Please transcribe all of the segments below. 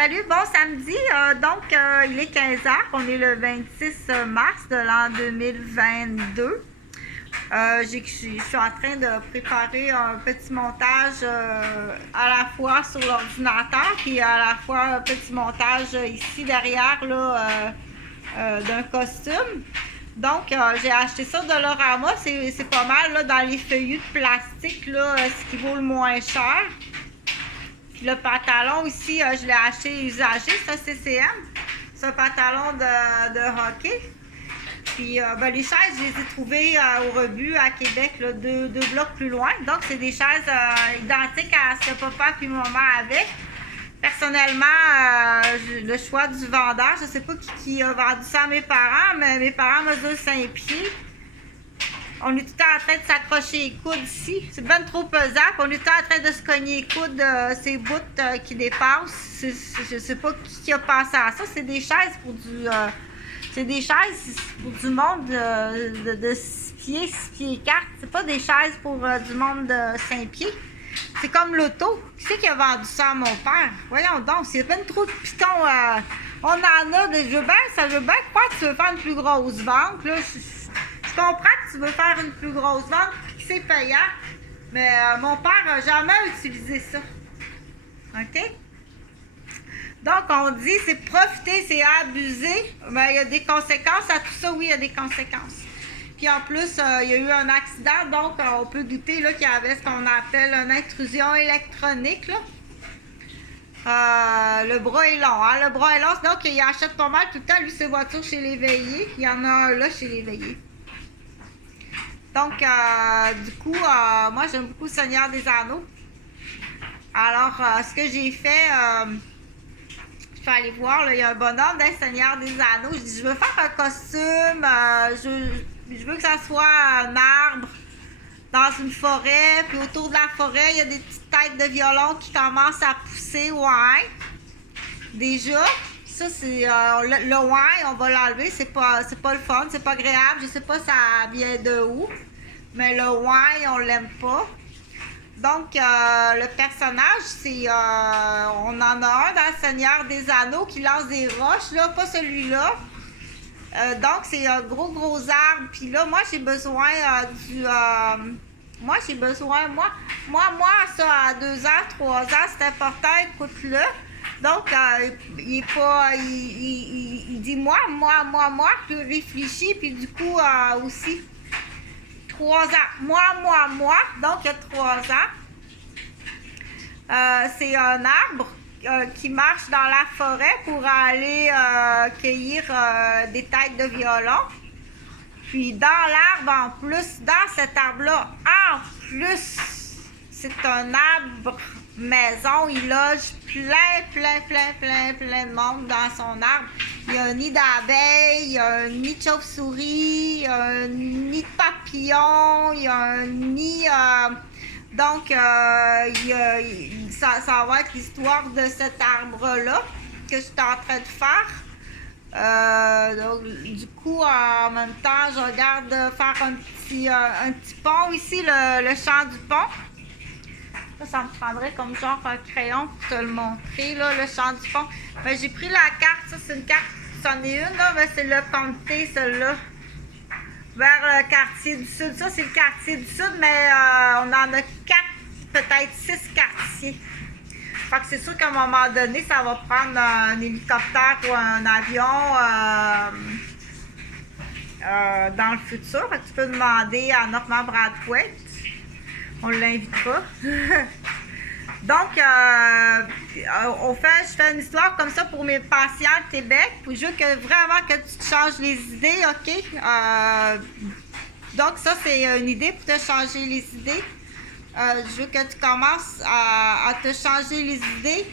Salut, bon samedi. Il est 15 h. On est le 26 mars de l'an 2022. Je suis en train de préparer un petit montage à la fois sur l'ordinateur puis à la fois un petit montage ici derrière là, d'un costume. Donc, j'ai acheté ça de Dollarama. C'est pas mal là, dans les feuillus de plastique, là, ce qui vaut le moins cher. Puis le pantalon ici, je l'ai acheté usagé, c'est un CCM. C'est un pantalon de hockey. Puis les chaises, je les ai trouvées au Rebut à Québec, là, deux blocs plus loin. Donc, c'est des chaises identiques à ce que papa et maman avaient. Personnellement, le choix du vendeur, je ne sais pas qui a vendu ça à mes parents, mais mes parents mesurent 5 pieds. On est tout le temps en train de s'accrocher les coudes ici. C'est bien trop pesant. On est tout le temps en train de se cogner les coudes, ces bouts qui dépassent. Je ne sais pas qui a pensé à ça. C'est des chaises pour du... c'est des chaises pour du monde de 6 pieds, 6 pieds 4. C'est pas des chaises pour du monde de 5 pieds. C'est comme l'auto. Qui c'est qui a vendu ça à mon père? Voyons donc, c'est bien trop de pitons. On en a. Ça veut bien croire que tu veux faire une plus grosse vente. Là. Je comprends que tu veux faire une plus grosse vente et que c'est payant. Mais mon père n'a jamais utilisé ça. OK? Donc, on dit c'est profiter, c'est abuser. Mais il y a des conséquences à tout ça. Oui, il y a des conséquences. Puis en plus, il y a eu un accident, donc on peut douter qu'il y avait ce qu'on appelle une intrusion électronique. Là. Le bras est long. Hein? Le bras est long, donc il achète pas mal tout le temps, lui, ses voitures chez l'éveillé. Il y en a un là chez l'éveillé. Donc, du coup, moi, j'aime beaucoup le Seigneur des Anneaux. Alors, ce que j'ai fait... je suis allée voir, là, il y a un bonhomme d'un Seigneur des Anneaux. Je dis, je veux faire un costume, je veux que ça soit un arbre dans une forêt, puis autour de la forêt, il y a des petites têtes de violon qui commencent à pousser, ouais. Déjà, ça, c'est le ouais, on va l'enlever, c'est pas le fun, c'est pas agréable, je sais pas ça vient de où, mais le ouais, on l'aime pas. Donc, le personnage, c'est... on en a un dans le Seigneur des Anneaux qui lance des roches, là, pas celui-là. Donc, c'est un gros arbre. Puis là, moi, j'ai besoin moi, j'ai besoin... Moi, ça, à 2 ans, 3 ans, c'est important, écoute-le. Donc, il est pas... Il dit moi, puis il réfléchit, puis du coup, aussi... 3 ans. Moi. Donc, il y a 3 ans. C'est un arbre qui marche dans la forêt pour aller cueillir des têtes de violon. Puis, dans l'arbre, en plus, dans cet arbre-là, en plus, c'est un arbre maison. Il loge plein de monde dans son arbre. Il y a un nid d'abeilles, il y a un nid de chauve-souris, il y a un nid de papillons, il y a un nid... donc, ça va être l'histoire de cet arbre-là que je suis en train de faire. Donc, du coup, en même temps, je regarde faire un petit pont ici, le champ du pont. Ça me prendrait comme genre un crayon pour te le montrer, là, le champ du pont. Ben, j'ai pris la carte, ça c'est une carte, c'en est une, là, ben, c'est le comté, celle-là, vers le quartier du Sud. Ça, c'est le quartier du Sud, mais on en a 4, peut-être 6 quartiers. Fait que c'est sûr qu'à un moment donné, ça va prendre un hélicoptère ou un avion dans le futur. Fait que tu peux demander à Normand Brathwaite. On l'invitera. Donc, je fais une histoire comme ça pour mes patients à Québec. Puis je veux vraiment que tu te changes les idées, OK? Donc, ça, c'est une idée pour te changer les idées. Je veux que tu commences à te changer les idées.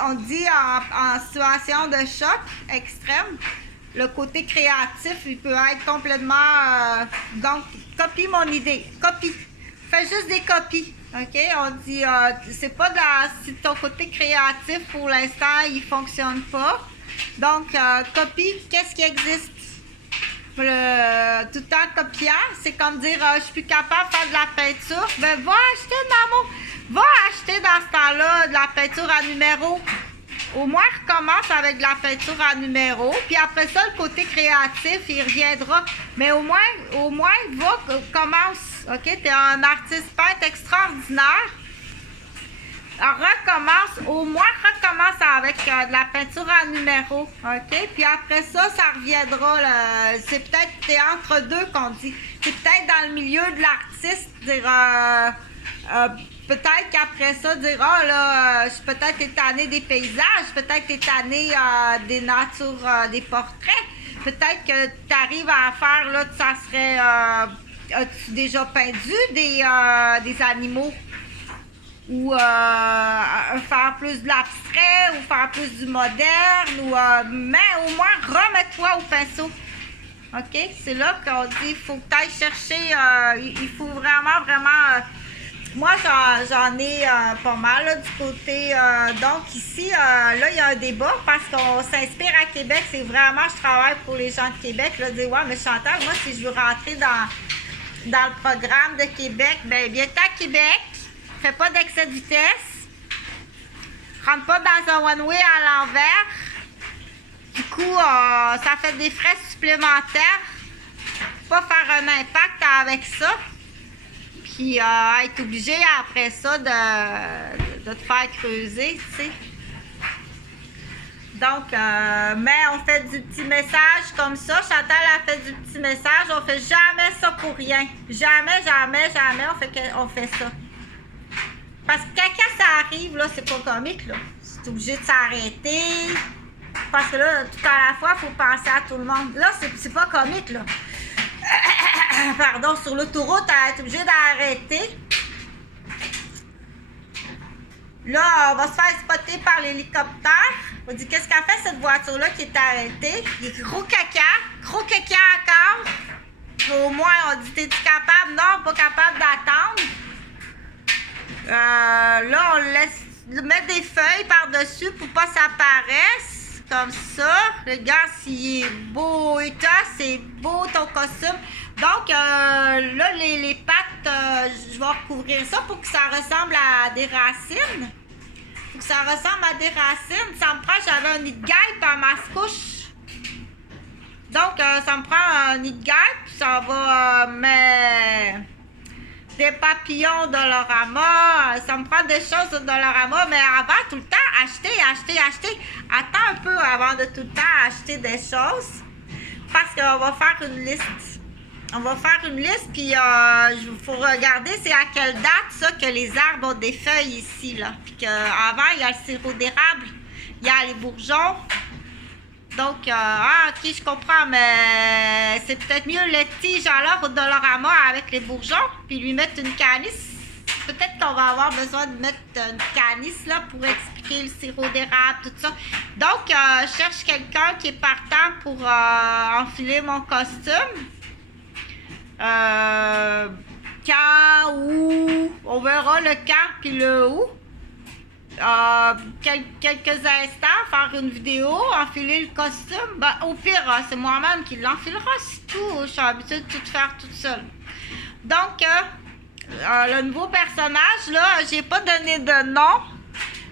On dit en situation de choc extrême, le côté créatif, il peut être complètement... donc, copie mon idée. Copie. Fais juste des copies. OK? On dit, c'est pas si ton côté créatif, pour l'instant, il fonctionne pas. Donc, copie, qu'est-ce qui existe? Tout le temps copiant, c'est comme dire, je suis plus capable de faire de la peinture. Ben, va acheter, maman. Va acheter dans ce temps-là peinture à numéro. Au moins, recommence avec de la peinture à numéro. Puis après ça, le côté créatif, il reviendra. Mais au moins, commence. OK? Tu es un artiste peintre extraordinaire. Alors, recommence avec de la peinture à numéro. OK? Puis après ça, ça reviendra. C'est peut-être, t'es entre deux qu'on dit. C'est peut-être dans le milieu de l'artiste, dire... peut-être qu'après ça, dire ah là, peut-être t'es tanné des paysages, peut-être t'es tanné des natures, des portraits, peut-être que tu arrives à faire là, ça serait as-tu déjà peintu des animaux ou faire plus de l'abstrait ou faire plus du moderne ou mais au moins remets-toi au pinceau. OK? C'est là qu'on dit il faut que tu ailles chercher, il faut vraiment moi, j'en ai pas mal là, du côté. Donc, ici, là, il y a un débat parce qu'on s'inspire à Québec. C'est vraiment, je travaille pour les gens de Québec. Là, dire, ouais, mais Chantal, moi, si je veux rentrer dans le programme de Québec, ben viens à Québec. Fais pas d'excès de vitesse. Rentre pas dans un one-way à l'envers. Du coup, ça fait des frais supplémentaires. Pas faire un impact avec ça. Puis être obligé après ça de te faire creuser, tu sais. Donc, mais on fait du petit message comme ça. Chantal a fait du petit message. On fait jamais ça pour rien. Jamais on fait ça. Parce que quand ça arrive, là, c'est pas comique, là. C'est obligé de s'arrêter. Parce que là, tout à la fois, il faut penser à tout le monde. Là, c'est pas comique, là. Pardon, sur l'autoroute, elle est obligée d'arrêter. Là, on va se faire spotter par l'hélicoptère. On dit, qu'est-ce qu'a fait cette voiture-là qui est arrêtée? Il y a gros caca encore. Au moins, on dit, t'es-tu capable? Non, pas capable d'attendre. Là, on laisse mettre des feuilles par-dessus pour pas que ça apparaisse. Comme ça. Regarde s'il est beau et toi, c'est beau ton costume. Donc, là, les pattes, je vais recouvrir ça pour que ça ressemble à des racines. Pour que ça ressemble à des racines. Ça me prend, j'avais un nid de guêpe à mascouche. Donc, ça me prend un nid de guêpe. Ça va, mais... des papillons Dollarama, ça me prend des choses au Dollarama, mais avant, tout le temps, acheter. Attends un peu avant de tout le temps acheter des choses, parce qu'on va faire une liste. Puis il faut regarder c'est à quelle date ça que les arbres ont des feuilles ici, là. Puis qu'avant, il y a le sirop d'érable, il y a les bourgeons. Donc, ok, je comprends, mais c'est peut-être mieux les tiges alors au Dollarama avec les bourgeons, puis lui mettre une canisse. Peut-être qu'on va avoir besoin de mettre une canisse là pour expliquer le sirop d'érable, tout ça. Donc, je cherche quelqu'un qui est partant pour enfiler mon costume. Quand, où, on verra le quand puis le où. Quelques instants, faire une vidéo, enfiler le costume. Ben, au pire, c'est moi-même qui l'enfilera, c'est tout. Je suis habituée de tout faire toute seule. Donc, le nouveau personnage, là, j'ai pas donné de nom,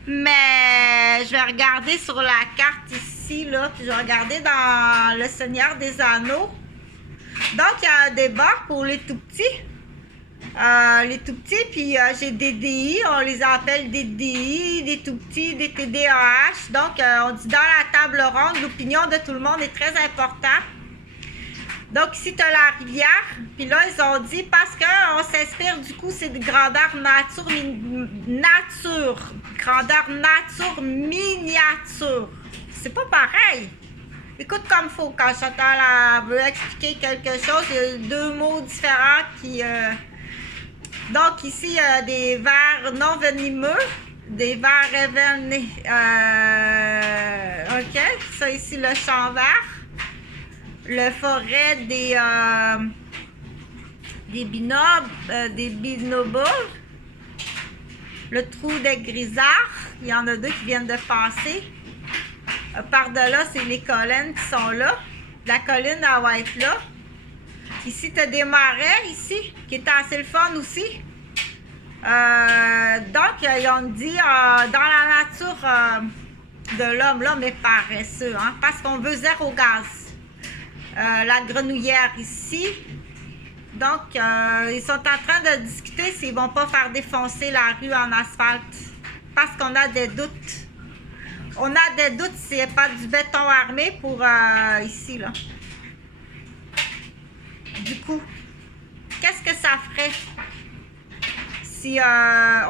mais je vais regarder sur la carte ici, là, puis je vais regarder dans Le Seigneur des Anneaux. Donc, il y a un débat pour les tout-petits. Puis j'ai des DI, on les appelle des DI, des tout-petits, des TDAH. Donc, on dit dans la table ronde, l'opinion de tout le monde est très importante. Donc, ici, tu as la rivière. Puis là, ils ont dit, parce qu'on s'inspire, du coup, c'est de grandeur nature. Grandeur nature miniature. C'est pas pareil. Écoute comme il faut. Quand Chantal veut expliquer quelque chose, il y a deux mots différents qui... Donc, ici, il y a des vers non venimeux, des vers révélés. OK, ça ici, le champ vert. Le forêt des binobos. Le trou des grisards. Il y en a deux qui viennent de passer. Par-delà, c'est les collines qui sont là. La colline, elle va être là. Ici, tu as des marais, ici, qui est assez le fun aussi. Donc, ils ont dit, dans la nature de l'homme est paresseux, hein, parce qu'on veut zéro gaz. La grenouillère ici. Donc, ils sont en train de discuter s'ils vont pas faire défoncer la rue en asphalte. Parce qu'on a des doutes. On a des doutes s'il n'y a pas du béton armé pour ici, là. Du coup, qu'est-ce que ça ferait si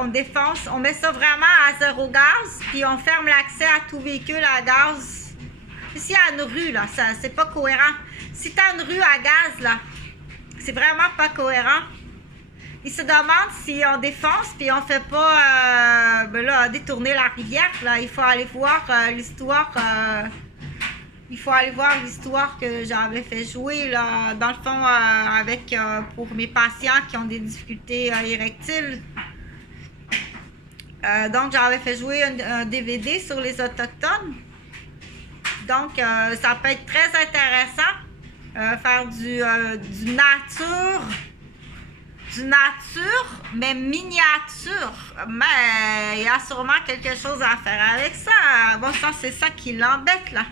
on défonce, on met ça vraiment à zéro gaz, puis on ferme l'accès à tout véhicule à gaz. Ici, il y a une rue, là, c'est pas cohérent. Si tu as une rue à gaz, là, c'est vraiment pas cohérent. Ils se demandent si on défonce, puis on fait pas détourner la rivière, là. Il faut aller voir l'histoire... il faut aller voir l'histoire que j'avais fait jouer, là, dans le fond, pour mes patients qui ont des difficultés érectiles. Donc, j'avais fait jouer un DVD sur les Autochtones. Donc, ça peut être très intéressant, faire du nature, mais miniature. Mais il y a sûrement quelque chose à faire avec ça. Bon, ça, c'est ça qui l'embête, là.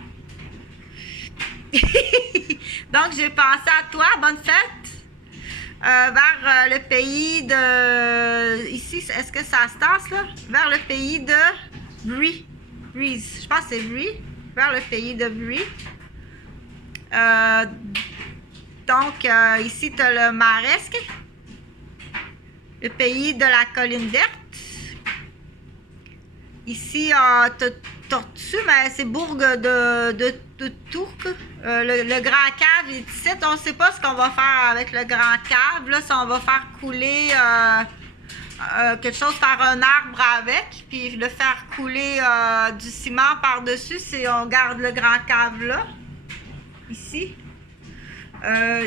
Donc, j'ai pensé à toi, bonne fête, vers le pays de... Ici, est-ce que ça se tasse, là? Vers le pays de Breeze. Je pense que c'est Brie. Vers le pays de Brie. Donc, ici, tu as le Maresque. Le pays de la colline verte. Ici, tu as Tortue, mais c'est Bourg de Tourque. Le Grand Cave est ici. On ne sait pas ce qu'on va faire avec le Grand Cave. Là, si on va faire couler quelque chose, faire un arbre avec, puis le faire couler du ciment par-dessus, si on garde le Grand Cave là. Ici.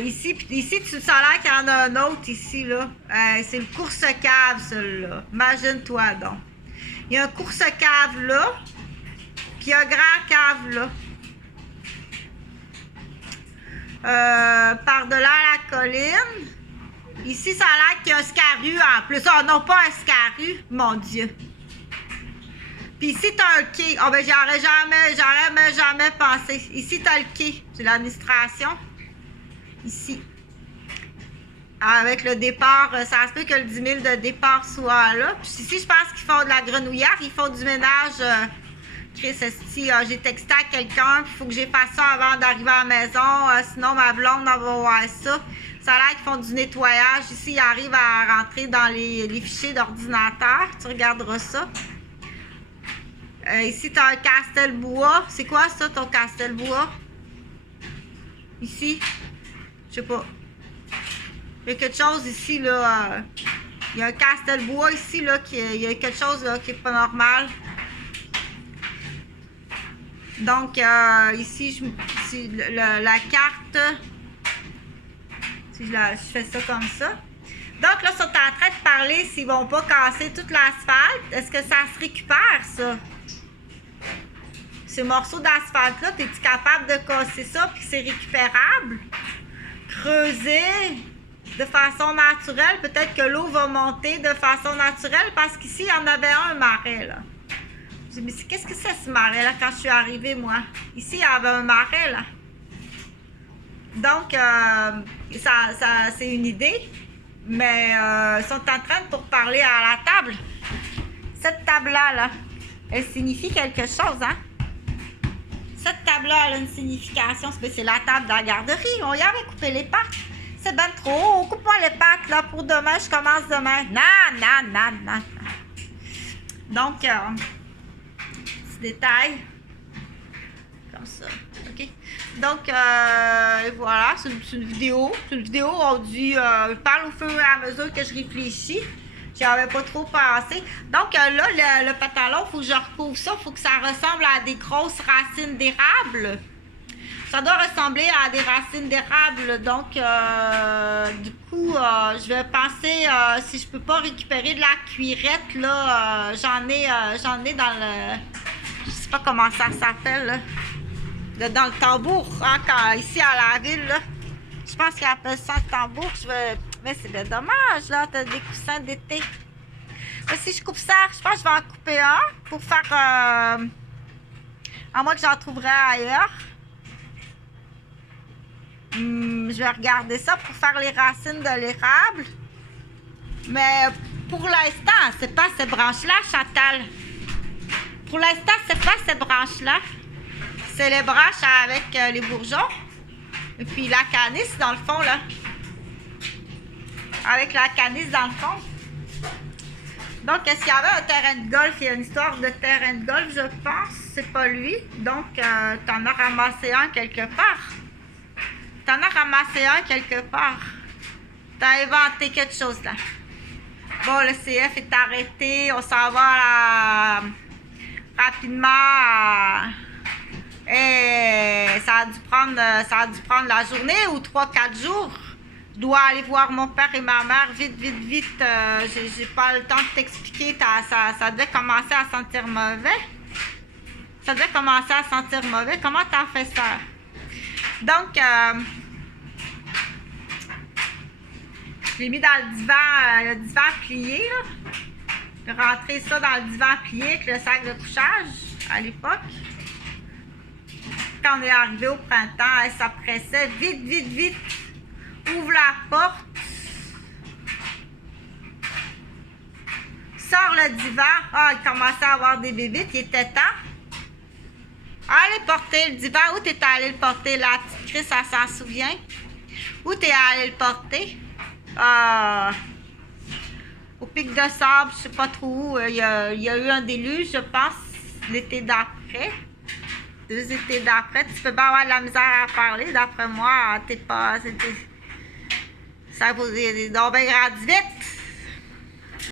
Ici, tu sens là qu'il y en a un autre ici, là. C'est le course-cave, celui-là. Imagine-toi donc. Il y a un course-cave là. Puis il y a un grand cave là. Par-delà la colline. Ici, ça a l'air qu'il y a un scaru en plus. Oh non, pas un scaru, mon Dieu. Puis ici, tu as un quai. Oh ben, j'aurais jamais pensé. Ici, tu as le quai. C'est l'administration. Ici. Avec le départ, ça se peut que le 10 000 de départ soit là. Puis ici, je pense qu'ils font de la grenouillère. Ils font du ménage. Chris, j'ai texté à quelqu'un, il faut que j'efface ça avant d'arriver à la maison, sinon ma blonde va voir ça. Ça a l'air qu'ils font du nettoyage. Ici, ils arrivent à rentrer dans les fichiers d'ordinateur. Tu regarderas ça. Ici, tu as un Castelbois. C'est quoi ça, ton Castelbois? Ici? Je sais pas. Il y a quelque chose ici, là. Il y a un Castelbois ici, là, il y a quelque chose là, qui n'est pas normal. Donc, ici, la carte, si je fais ça comme ça. Donc, là, ils sont en train de parler s'ils ne vont pas casser toute l'asphalte. Est-ce que ça se récupère, ça? Ces morceaux d'asphalte-là, es-tu capable de casser ça puis que c'est récupérable? Creuser de façon naturelle. Peut-être que l'eau va monter de façon naturelle parce qu'ici, il y en avait un marais, là. Mais qu'est-ce que c'est ce marais-là quand je suis arrivée, moi? Ici, il y avait un marais, là. Donc, c'est une idée, mais ils sont en train de parler à la table. Cette table-là, là, elle signifie quelque chose, hein? Cette table-là, elle a une signification. C'est la table de la garderie. On y avait coupé les pattes. C'est ben trop. Coupe-moi les pattes, là, pour demain. Je commence demain. Non. Donc, détails comme ça, ok. Donc voilà, c'est une vidéo. C'est une vidéo on dit je parle au fur et à mesure que je réfléchis. J'y avais pas trop pensé. Donc là, le pantalon, il faut que je recouvre ça. Il faut que ça ressemble à des grosses racines d'érable. Ça doit ressembler à des racines d'érable. Donc du coup, je vais penser si je peux pas récupérer de la cuirette là. J'en ai dans le... Je sais pas comment ça s'appelle, là. Dans le tambour, hein, ici à la ville, là. Je pense qu'ils appellent ça le tambour. Mais c'est bien dommage, là, t'as des coussins d'été. Si je coupe ça, je pense que je vais en couper un pour faire... à moins que j'en trouverai ailleurs. Je vais regarder ça pour faire les racines de l'érable. Mais pour l'instant, c'est pas ces branches-là, Chantal. Pour l'instant, c'est pas ces branches-là. C'est les branches avec les bourgeons. Et puis la canisse dans le fond, là. Avec la canisse dans le fond. Donc, est-ce qu'il y avait un terrain de golf? Il y a une histoire de terrain de golf, je pense. C'est pas lui. Donc, t'en as ramassé un quelque part. T'en as ramassé un quelque part. T'as inventé quelque chose, là. Bon, le CF est arrêté. On s'en va rapidement. Et ça a dû prendre la journée ou 3-4 jours. Je dois aller voir mon père et ma mère vite. J'ai pas le temps de t'expliquer. Ça devait commencer à sentir mauvais. Comment t'as fait ça? Donc, je l'ai mis dans le divan plié. Là. J'ai rentré ça dans le divan plié avec le sac de couchage à l'époque. Quand on est arrivé au printemps, ça pressait vite. Ouvre la porte. Sors le divan. Ah, il commençait à avoir des bébites. Il était temps. Allez porter le divan. Où t'es allé le porter? La petite Chris, elle s'en souvient. Où t'es allé le porter? Au pic de sable, je sais pas trop où. Il y a eu un déluge, je pense, l'été d'après. 2 étés d'après. Tu peux pas avoir de la misère à parler. D'après moi, t'es pas... Ça vous est donc bien grandi vite.